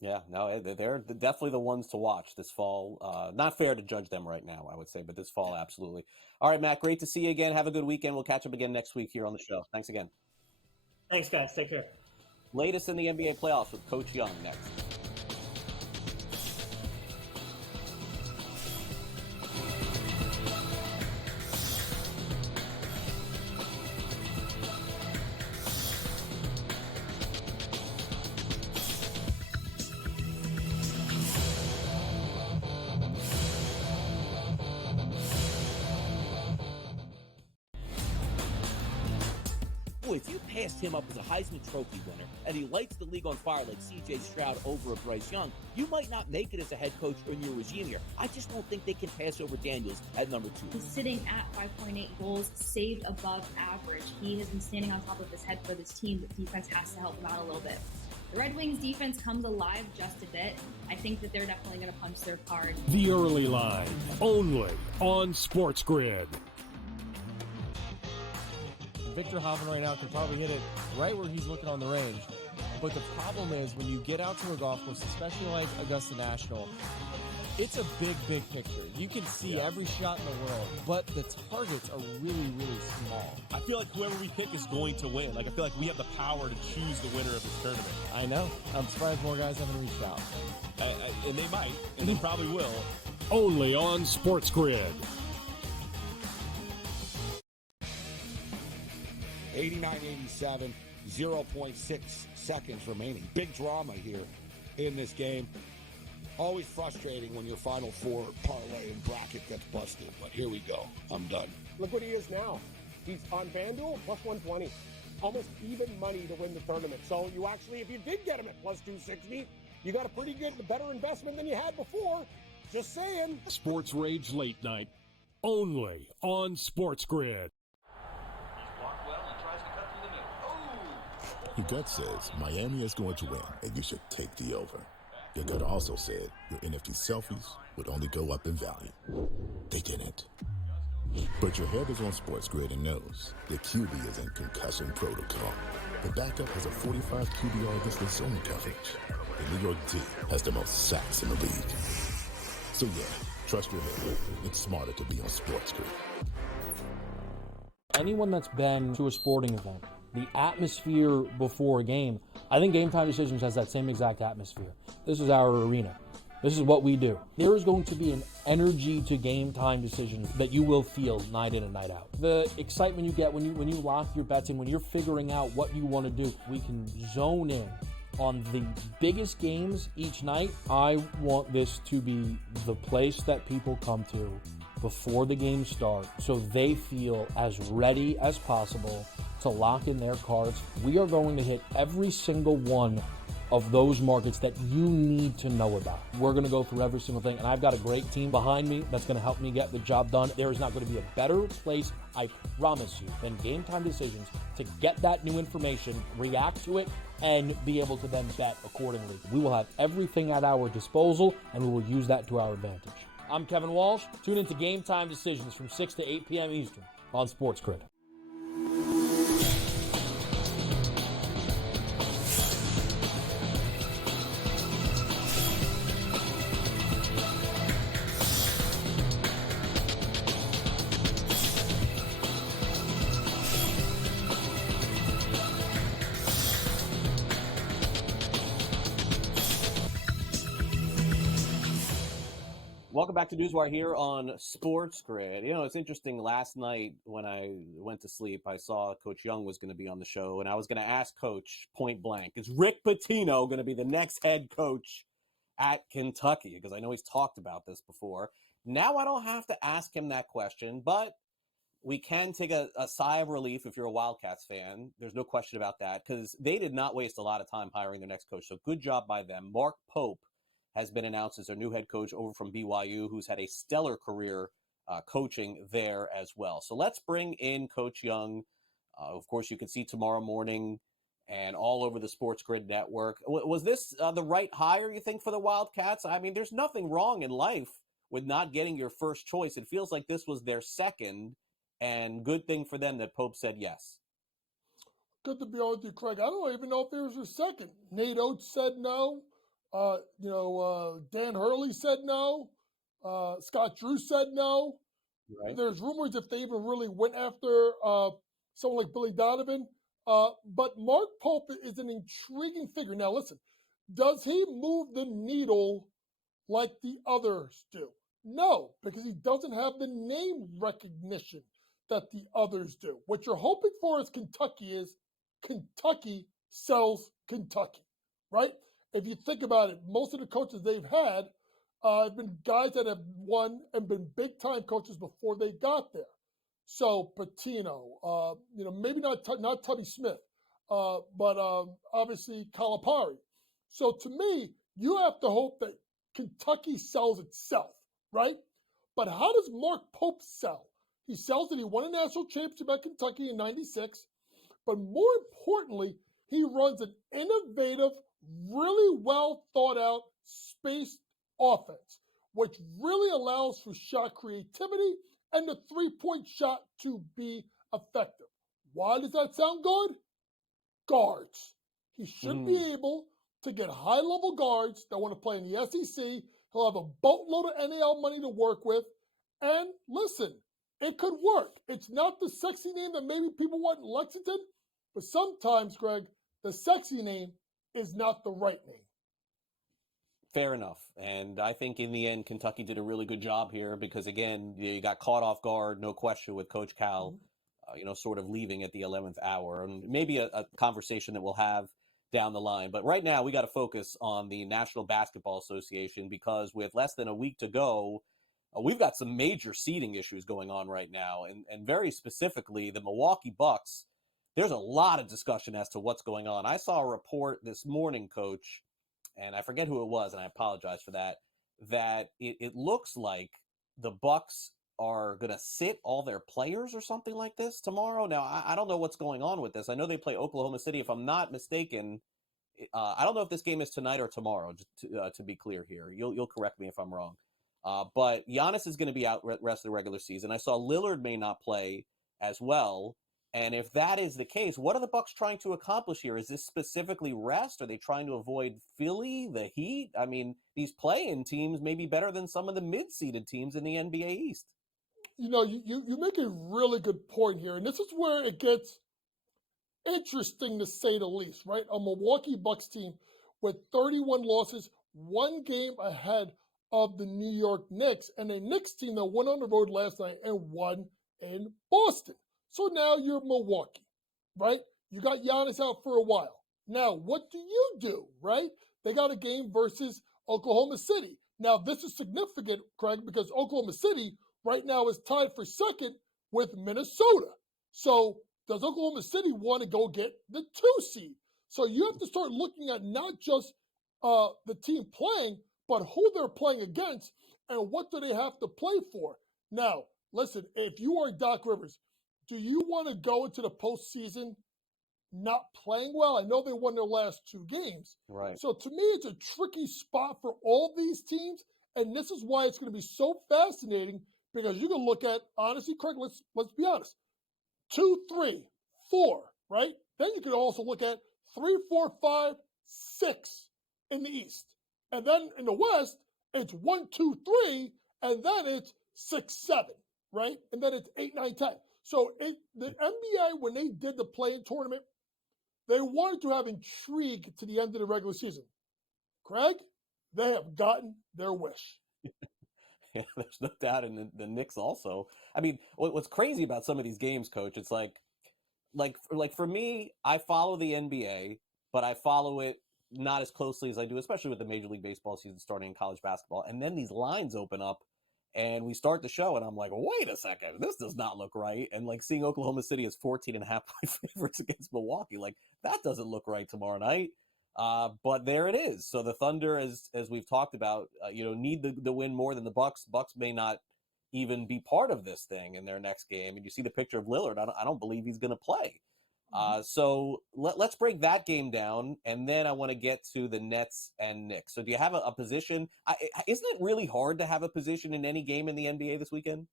Yeah, no, they're definitely the ones to watch this fall. Not fair to judge them right now, I would say, but this fall, absolutely. All right, Matt, great to see you again. Have a good weekend. We'll catch up again next week here on the show. Thanks again. Thanks, guys. Take care. Latest in the NBA playoffs with Coach Young next. If you passed him up as a Heisman Trophy winner and he lights the league on fire like C.J. Stroud over a Bryce Young, you might not make it as a head coach in your regime here. I just don't think they can pass over Daniels at number 2. He's sitting at 5.8 goals, saved above average. He has been standing on top of his head for this team, but defense has to help him out a little bit. The Red Wings defense comes alive just a bit. I think that they're definitely going to punch their card. The Early Line, only on SportsGrid. Victor Hovland right now can probably hit it right where he's looking on the range. But the problem is when you get out to a golf course, especially like Augusta National, it's a big, big picture. You can see every shot in the world, but the targets are really, really small. I feel like whoever we pick is going to win. I feel like we have the power to choose the winner of this tournament. I know. I'm surprised more guys haven't reached out. And they might, and they probably will. Only on SportsGrid. 89-87, 0.6 seconds remaining. Big drama here in this game. Always frustrating when your Final Four parlay and bracket gets busted, but here we go. I'm done. Look what he is now. He's on FanDuel, plus 120. Almost even money to win the tournament. So you actually, if you did get him at plus 260, you got a pretty good, better investment than you had before. Just saying. Sports Rage Late Night, only on SportsGrid. Your gut says Miami is going to win, and you should take the over. Your gut also said your NFT selfies would only go up in value. They didn't. But your head is on SportsGrid and knows the QB is in concussion protocol. The backup has a 45 QBR against the zone coverage. The New York D has the most sacks in the league. So yeah, trust your head. It's smarter to be on SportsGrid. Anyone that's been to a sporting event, the atmosphere before a game, I think Game Time Decisions has that same exact atmosphere. This is our arena. This is what we do. There is going to be an energy to Game Time Decisions that you will feel night in and night out. The excitement you get when you lock your bets in, when you're figuring out what you want to do, we can zone in on the biggest games each night. I want this to be the place that people come to before the games start so they feel as ready as possible to lock in their cards. We are going to hit every single one of those markets that you need to know about. We're going to go through every single thing, and I've got a great team behind me that's going to help me get the job done. There is not going to be a better place, I promise you, than Game Time Decisions to get that new information, react to it, and be able to then bet accordingly. We will have everything at our disposal, and we will use that to our advantage. I'm Kevin Walsh. Tune into Game Time Decisions from 6 to 8 p.m. Eastern on SportsGrid. Welcome back to NewsWire here on SportsGrid. It's interesting. Last night when I went to sleep, I saw Coach Young was going to be on the show, and I was going to ask Coach point blank, is Rick Pitino going to be the next head coach at Kentucky? Because I know he's talked about this before. Now I don't have to ask him that question, but we can take a sigh of relief if you're a Wildcats fan. There's no question about that, because they did not waste a lot of time hiring their next coach. So good job by them. Mark Pope has been announced as their new head coach over from BYU, who's had a stellar career coaching there as well. So let's bring in Coach Young. Of course, you can see tomorrow morning and all over the SportsGrid network. Was this the right hire, you think, for the Wildcats? I mean, there's nothing wrong in life with not getting your first choice. It feels like this was their second, and good thing for them that Pope said yes. Good to be on with you, Craig. I don't even know if there was a second. Nate Oates said no. Dan Hurley said no. Scott Drew said no. Right. There's rumors if they even really went after someone like Billy Donovan. But Mark Pope is an intriguing figure. Now, listen, does he move the needle like the others do? No, because he doesn't have the name recognition that the others do. What you're hoping for as Kentucky is Kentucky sells Kentucky, right? If you think about it, most of the coaches they've had have been guys that have won and been big-time coaches before they got there. So Pitino, maybe not Tubby Smith, but obviously Calipari. So to me, you have to hope that Kentucky sells itself, right? But how does Mark Pope sell? He sells that he won a national championship at Kentucky in '96, but more importantly, he runs an innovative, really well thought out, spaced offense, which really allows for shot creativity and the three-point shot to be effective. Why does that sound good? Guards. He should be able to get high-level guards that want to play in the SEC. He'll have a boatload of NAL money to work with. And listen, it could work. It's not the sexy name that maybe people want in Lexington, but sometimes, Greg, the sexy name is not the right name. Fair enough. And I think in the end, Kentucky did a really good job here because, again, you got caught off guard, no question, with Coach Cal, sort of leaving at the 11th hour. And maybe a conversation that we'll have down the line. But right now, we got to focus on the National Basketball Association because with less than a week to go, we've got some major seeding issues going on right now. And very specifically, the Milwaukee Bucks, there's a lot of discussion as to what's going on. I saw a report this morning, Coach, and I forget who it was, and I apologize for that, that it looks like the Bucks are going to sit all their players or something like this tomorrow. Now, I don't know what's going on with this. I know they play Oklahoma City. If I'm not mistaken, I don't know if this game is tonight or tomorrow, just to be clear here. You'll correct me if I'm wrong. But Giannis is going to be out rest of the regular season. I saw Lillard may not play as well. And if that is the case, what are the Bucks trying to accomplish here? Is this specifically rest? Are they trying to avoid Philly, the Heat? I mean, these play-in teams may be better than some of the mid-seeded teams in the NBA East. You make a really good point here, and this is where it gets interesting to say the least, right? A Milwaukee Bucks team with 31 losses, one game ahead of the New York Knicks, and a Knicks team that went on the road last night and won in Boston. So now you're Milwaukee, right? You got Giannis out for a while. Now, what do, right? They got a game versus Oklahoma City. Now, this is significant, Craig, because Oklahoma City right now is tied for second with Minnesota. So does Oklahoma City want to go get the 2 seed? So you have to start looking at not just the team playing, but who they're playing against and what do they have to play for. Now, listen, if you are Doc Rivers, do you want to go into the postseason not playing well? I know they won their last 2 games. Right. So to me, it's a tricky spot for all these teams, and this is why it's going to be so fascinating because you can look at, honestly, Craig, let's be honest, 2, 3, 4, right? Then you can also look at 3, 4, 5, 6 in the East. And then in the West, it's 1, 2, 3, and then it's 6, 7, right? And then it's 8, 9, 10. So the NBA, when they did the play-in tournament, they wanted to have intrigue to the end of the regular season. Craig, they have gotten their wish. Yeah, there's no doubt in the Knicks also. I mean, what's crazy about some of these games, Coach? It's like for me, I follow the NBA, but I follow it not as closely as I do, especially with the Major League Baseball season starting in college basketball. And then these lines open up, and we start the show, and I'm like, wait a second, this does not look right. And like seeing Oklahoma City as 14.5-point favorites against Milwaukee, like that doesn't look right tomorrow night. But there it is. So the Thunder, as we've talked about, need the win more than the Bucks. Bucks may not even be part of this thing in their next game. And you see the picture of Lillard. I don't believe he's going to play. So let's break that game down, and then I want to get to the Nets and Knicks. So do you have a position? Isn't it really hard to have a position in any game in the NBA this weekend?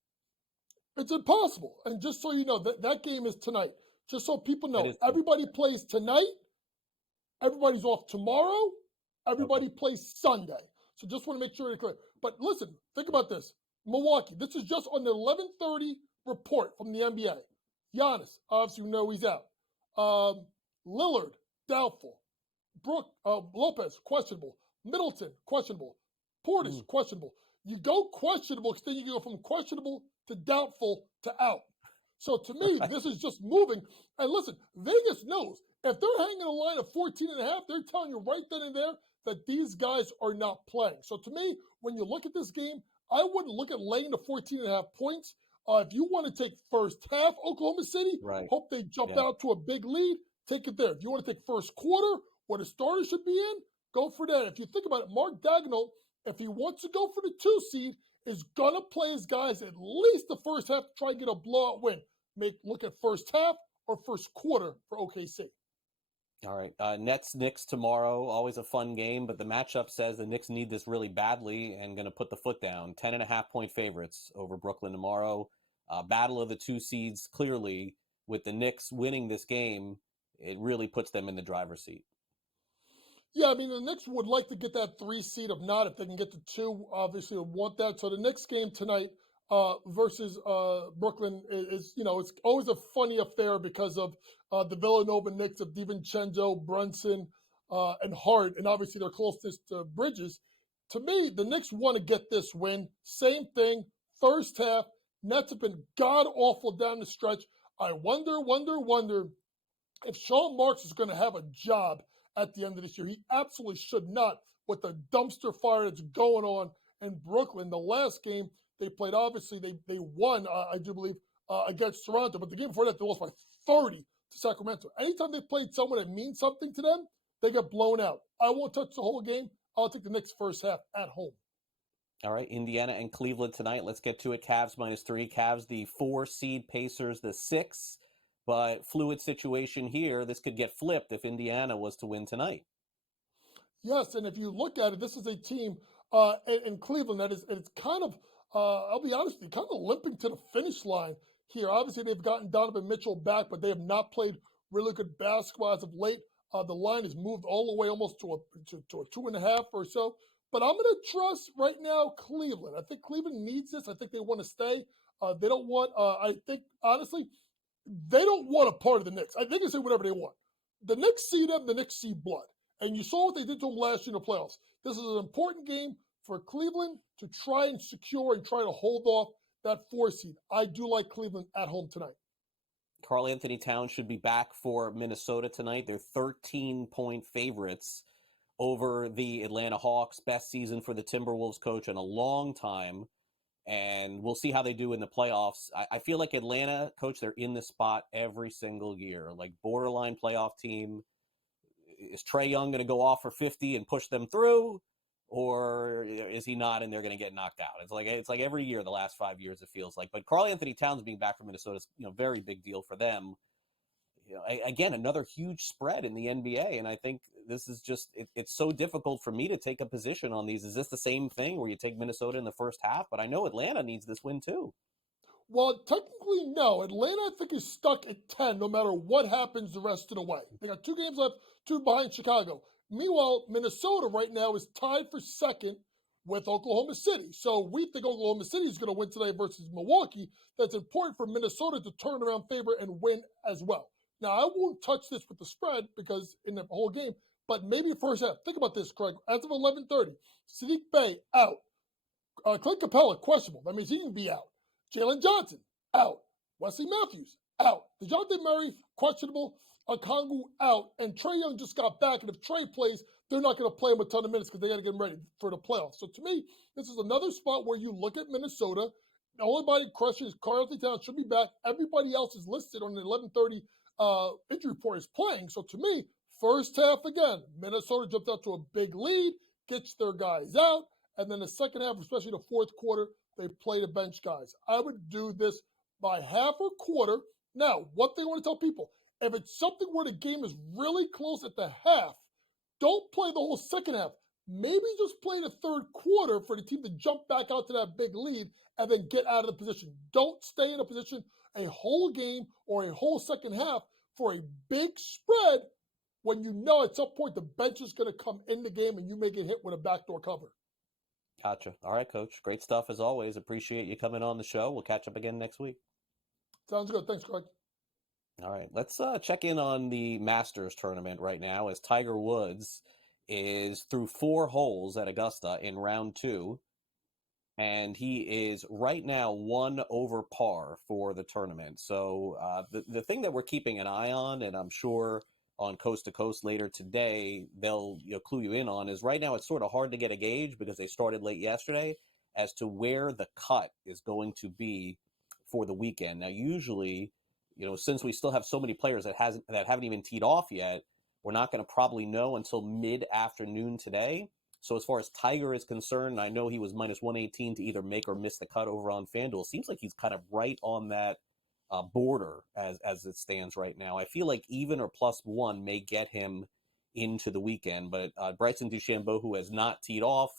It's impossible. And just so you know, that game is tonight. Just so people know, everybody plays tonight. Everybody's off tomorrow. Everybody plays Sunday. So just want to make sure it's clear. But listen, think about this. Milwaukee, this is just on the 11:30 report from the NBA. Giannis, obviously, we know he's out. Lillard, doubtful. Lopez, questionable. Middleton, questionable. Portis, questionable. You go questionable, because then you go from questionable to doubtful to out. So to me, this is just moving. And listen, Vegas knows if they're hanging a line of 14.5, they're telling you right then and there that these guys are not playing. So to me, when you look at this game, I wouldn't look at laying the 14.5 points. If you want to take first half Oklahoma City, hope they jump out to a big lead, take it there. If you want to take first quarter, where the starters should be in, go for that. If you think about it, Mark Daigneault, if he wants to go for the 2 seed, is going to play his guys at least the first half to try and get a blowout win. Look at first half or first quarter for OKC. All right. Nets-Knicks tomorrow, always a fun game, but the matchup says the Knicks need this really badly and going to put the foot down. 10.5-point favorites over Brooklyn tomorrow. Battle of the 2 seeds, clearly, with the Knicks winning this game, it really puts them in the driver's seat. Yeah, I mean, the Knicks would like to get that 3 seed. If not, if they can get to 2, obviously would want that. So the next game tonight versus Brooklyn is, it's always a funny affair because of the Villanova Knicks of DiVincenzo, Brunson, and Hart, and obviously their closeness to Bridges. To me, the Knicks want to get this win. Same thing, first half. Nets have been god-awful down the stretch. I wonder if Sean Marks is going to have a job at the end of this year. He absolutely should not with the dumpster fire that's going on in Brooklyn. The last game they played, obviously, they won, I do believe, against Toronto. But the game before that, they lost by 30 to Sacramento. Anytime they played someone that means something to them, they get blown out. I won't touch the whole game. I'll take the Knicks first half at home. All right, Indiana and Cleveland tonight. Let's get to it. Cavs -3. Cavs the 4 seed, Pacers the 6. But fluid situation here. This could get flipped if Indiana was to win tonight. Yes, and if you look at it, this is a team in Cleveland that is it's kind of, I'll be honest with you, kind of limping to the finish line here. Obviously, they've gotten Donovan Mitchell back, but they have not played really good basketball as of late. The line has moved all the way almost to a 2.5 or so. But I'm going to trust right now Cleveland. I think Cleveland needs this. I think they want to stay. They don't want, I think, honestly, they don't want a part of the Knicks. I think they can say whatever they want. The Knicks see them, the Knicks see blood. And you saw what they did to them last year in the playoffs. This is an important game for Cleveland to try and secure and try to hold off that 4 seed. I do like Cleveland at home tonight. Karl Anthony Towns should be back for Minnesota tonight. They're 13-point favorites over the Atlanta Hawks. Best season for the Timberwolves coach in a long time. And we'll see how they do in the playoffs. I feel like Atlanta, coach, they're in the spot every single year. Like borderline playoff team. Is Trae Young going to go off for 50 and push them through? Or is he not and they're going to get knocked out? It's like every year the last 5 years it feels like. But Karl Anthony Towns being back from Minnesota is very big deal for them. Again, another huge spread in the NBA. And I think this is just, it's so difficult for me to take a position on these. Is this the same thing where you take Minnesota in the first half? But I know Atlanta needs this win too. Well, technically, no. Atlanta, I think, is stuck at 10 no matter what happens the rest of the way. They got 2 games left, 2 behind Chicago. Meanwhile, Minnesota right now is tied for second with Oklahoma City. So we think Oklahoma City is going to win today versus Milwaukee. That's important for Minnesota to turn around favor and win as well. Now, I won't touch this with the spread because in the whole game, but maybe the first half. Think about this, Craig. As of 11:30, Sadiq Bey out. Clint Capella, questionable. That means he can be out. Jalen Johnson, out. Wesley Matthews, out. DeJounte Murray, questionable. Okongwu, out. And Trae Young just got back. And if Trae plays, they're not going to play him a ton of minutes because they got to get him ready for the playoffs. So to me, this is another spot where you look at Minnesota. The only body question is Karl-Anthony Towns should be back. Everybody else is listed on the 11:30 injury report is playing. So to me, first half again, Minnesota jumped out to a big lead, gets their guys out. And then the second half, especially the fourth quarter, they play the bench guys. I would do this by half or quarter. Now, one thing I want to tell people, if it's something where the game is really close at the half, don't play the whole second half. Maybe just play the third quarter for the team to jump back out to that big lead and then get out of the position. Don't stay in a position a whole game or a whole second half for a big spread when you know at some point the bench is going to come in the game and you may get hit with a backdoor cover. Gotcha. All right, Coach. Great stuff as always. Appreciate you coming on the show. We'll catch up again next week. Sounds good. Thanks, Greg. All right. Let's check in on the Masters tournament right now as Tiger Woods is through 4 holes at Augusta in round 2. And he is right now 1 over par for the tournament. So the thing that we're keeping an eye on, and I'm sure on Coast to Coast later today, they'll clue you in on, is right now it's sort of hard to get a gauge because they started late yesterday as to where the cut is going to be for the weekend. Now, usually, since we still have so many players that haven't even teed off yet, we're not going to probably know until mid-afternoon today. So as far as Tiger is concerned, I know he was minus 118 to either make or miss the cut over on FanDuel. Seems like he's kind of right on that border as it stands right now. I feel like even or +1 may get him into the weekend. But Bryson DeChambeau, who has not teed off,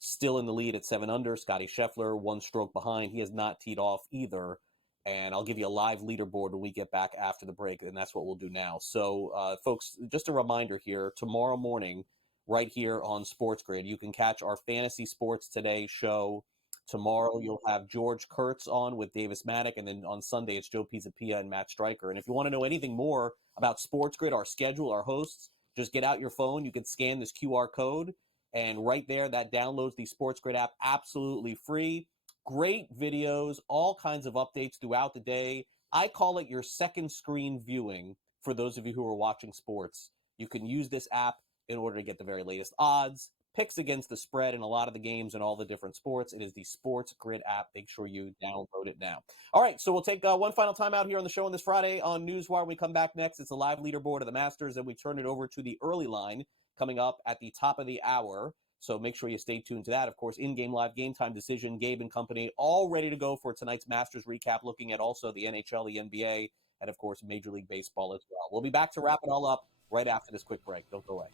still in the lead at 7 under. Scotty Scheffler, 1 stroke behind. He has not teed off either. And I'll give you a live leaderboard when we get back after the break, and that's what we'll do now. So, folks, just a reminder here, tomorrow morning, right here on SportsGrid, you can catch our Fantasy Sports Today show. Tomorrow, you'll have George Kurtz on with Davis Maddock, and then on Sunday, it's Joe Pisapia and Matt Stryker. And if you want to know anything more about SportsGrid, our schedule, our hosts, just get out your phone. You can scan this QR code, and right there, that downloads the SportsGrid app absolutely free. Great videos, all kinds of updates throughout the day. I call it your second screen viewing for those of you who are watching sports. You can use this app in order to get the very latest odds, picks against the spread in a lot of the games and all the different sports. It is the SportsGrid app. Make sure you download it now. All right, so we'll take one final time out here on the show on this Friday on NewsWire. When we come back next, it's a live leaderboard of the Masters, and we turn it over to the early line coming up at the top of the hour. So make sure you stay tuned to that. Of course, in-game live game time decision, Gabe and company, all ready to go for tonight's Masters recap, looking at also the NHL, the NBA, and of course, Major League Baseball as well. We'll be back to wrap it all up right after this quick break. Don't go away.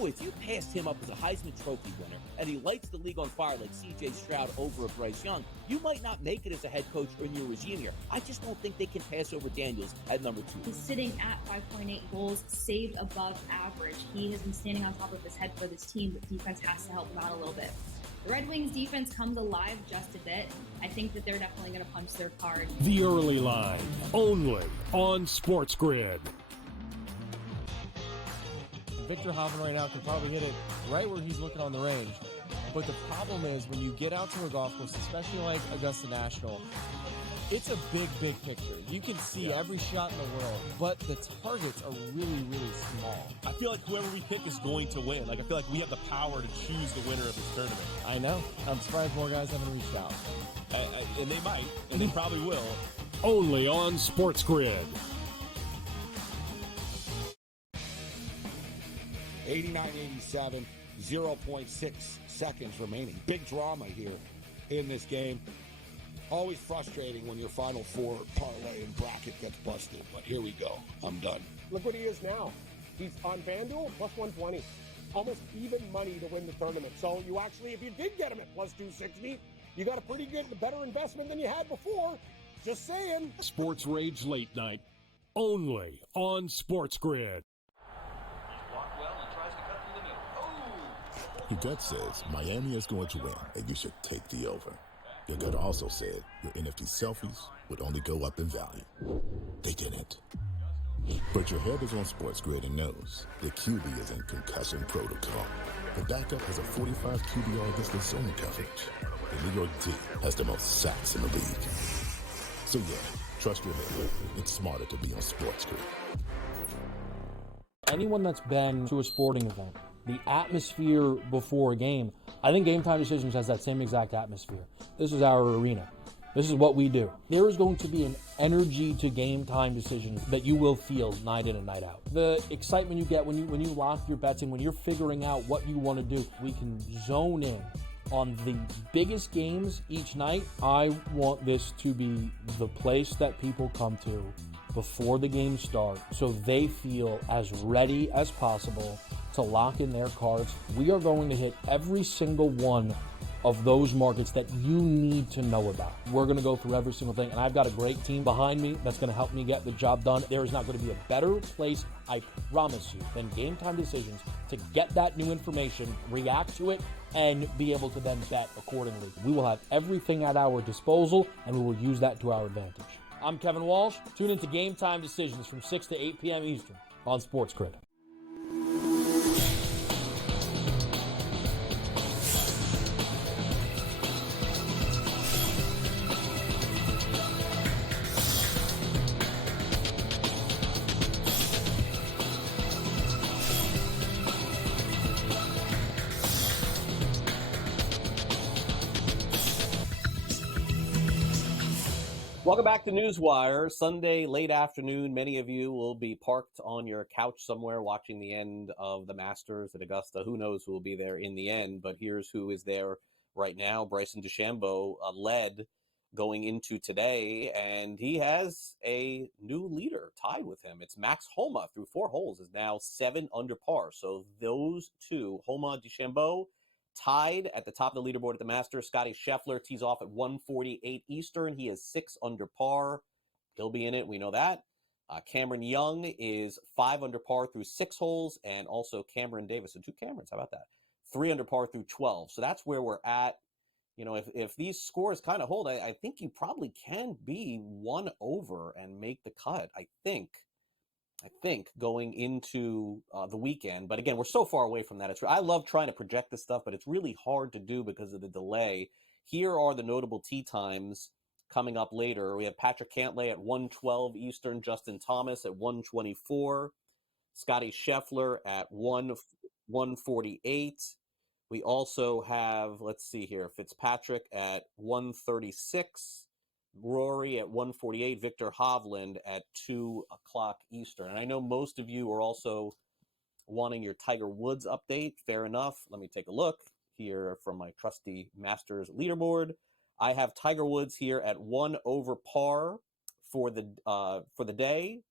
If you passed him up as a Heisman Trophy winner and he lights the league on fire like C.J. Stroud over a Bryce Young, you might not make it as a head coach or in your regime here. I just don't think they can pass over Daniels at number 2. He's sitting at 5.8 goals saved above average. He has been standing on top of his head for this team, but defense has to help him out a little bit. The Red Wings defense comes alive just a bit. I think that they're definitely going to punch their card. The early line, only on SportsGrid. Victor Hovland right now can probably hit it right where he's looking on the range. But the problem is when you get out to a golf course, especially like Augusta National, it's a big, big picture. You can see every shot in the world, but the targets are really, really small. I feel like whoever we pick is going to win. Like I feel like we have the power to choose the winner of this tournament. I know. I'm surprised more guys haven't reached out. And they might, and they probably will. Only on SportsGrid. 89-87, 0.6 seconds remaining. Big drama here in this game. Always frustrating when your Final Four parlay and bracket gets busted, but here we go. I'm done. Look what he is now. He's on FanDuel, plus 120. Almost even money to win the tournament. So you actually, if you did get him at plus 260, you got a pretty good, better investment than you had before. Just saying. Sports Rage Late Night, only on SportsGrid. Your gut says Miami is going to win, and you should take the over. Your gut also said your NFT selfies would only go up in value. They didn't. But your head is on SportsGrid and knows the QB is in concussion protocol. The backup has a 45 QBR against the zone coverage. The New York D has the most sacks in the league. So yeah, trust your head. It's smarter to be on SportsGrid. Anyone that's been to a sporting event, the atmosphere before a game, I think Game Time Decisions has that same exact atmosphere. This is our arena. This is what we do. There is going to be an energy to Game Time Decisions that you will feel night in and night out. The excitement you get when you lock your bets in, when you're figuring out what you want to do, we can zone in on the biggest games each night. I want this to be the place that people come to before the games start so they feel as ready as possible to lock in their cards. We are going to hit every single one of those markets that you need to know about. We're going to go through every single thing, and I've got a great team behind me that's going to help me get the job done. There is not going to be a better place, I promise you, than Game Time Decisions to get that new information, react to it, and be able to then bet accordingly. We will have everything at our disposal, and we will use that to our advantage. I'm Kevin Walsh. Tune into Game Time Decisions from 6 to 8 p.m. Eastern on SportsGrid. Welcome back to NewsWire. Sunday, late afternoon. Many of you will be parked on your couch somewhere watching the end of the Masters at Augusta. Who knows who will be there in the end, but here's who is there right now. Bryson DeChambeau led going into today, and he has a new leader tied with him. It's Max Homa through 4 holes, is now 7 under par. So those two, Homa, DeChambeau, tied at the top of the leaderboard at the Masters. Scotty Scheffler tees off at 1:48 Eastern. He is 6 under par. He'll be in it. We know that. Cameron Young is 5 under par through 6 holes, and also Cameron Davis. So 2 Camerons. How about that? 3 under par through 12. So that's where we're at. You know, if these scores kind of hold, I think you probably can be 1 over and make the cut. I think going into the weekend. But again, we're so far away from that. I love trying to project this stuff, but it's really hard to do because of the delay. Here are the notable tee times coming up later. We have Patrick Cantlay at 1:12 Eastern, Justin Thomas at 1:24, Scotty Scheffler at 1:48. We also have, let's see here, Fitzpatrick at 1:36. Rory at 1:48, Victor Hovland at 2 o'clock Eastern. And I know most of you are also wanting your Tiger Woods update. Fair enough. Let me take a look here from my trusty Masters leaderboard. I have Tiger Woods here at 1 over par for the day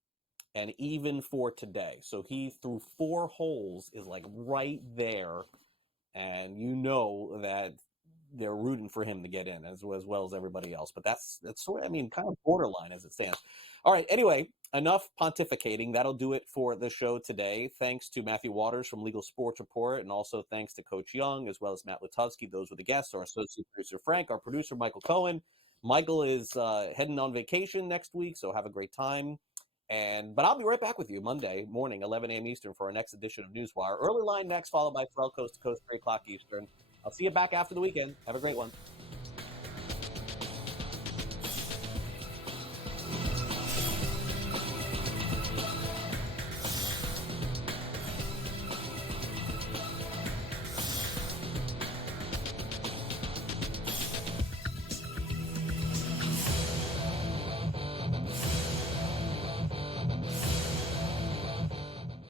and even for today. So he through 4 holes is like right there, and you know that they're rooting for him to get in as well as everybody else. But that's sort of, I mean, kind of borderline as it stands. All right. Anyway, enough pontificating. That'll do it for the show today. Thanks to Matthew Waters from Legal Sports Report, and also thanks to Coach Young, as well as Matt Lutovsky. Those were the guests. Our associate producer, Frank, our producer, Michael Cohen. Michael is heading on vacation next week, so have a great time. But I'll be right back with you Monday morning, 11 a.m. Eastern, for our next edition of NewsWire. Early line next, followed by Pharrell Coast to Coast, 3 o'clock Eastern. I'll see you back after the weekend. Have a great one.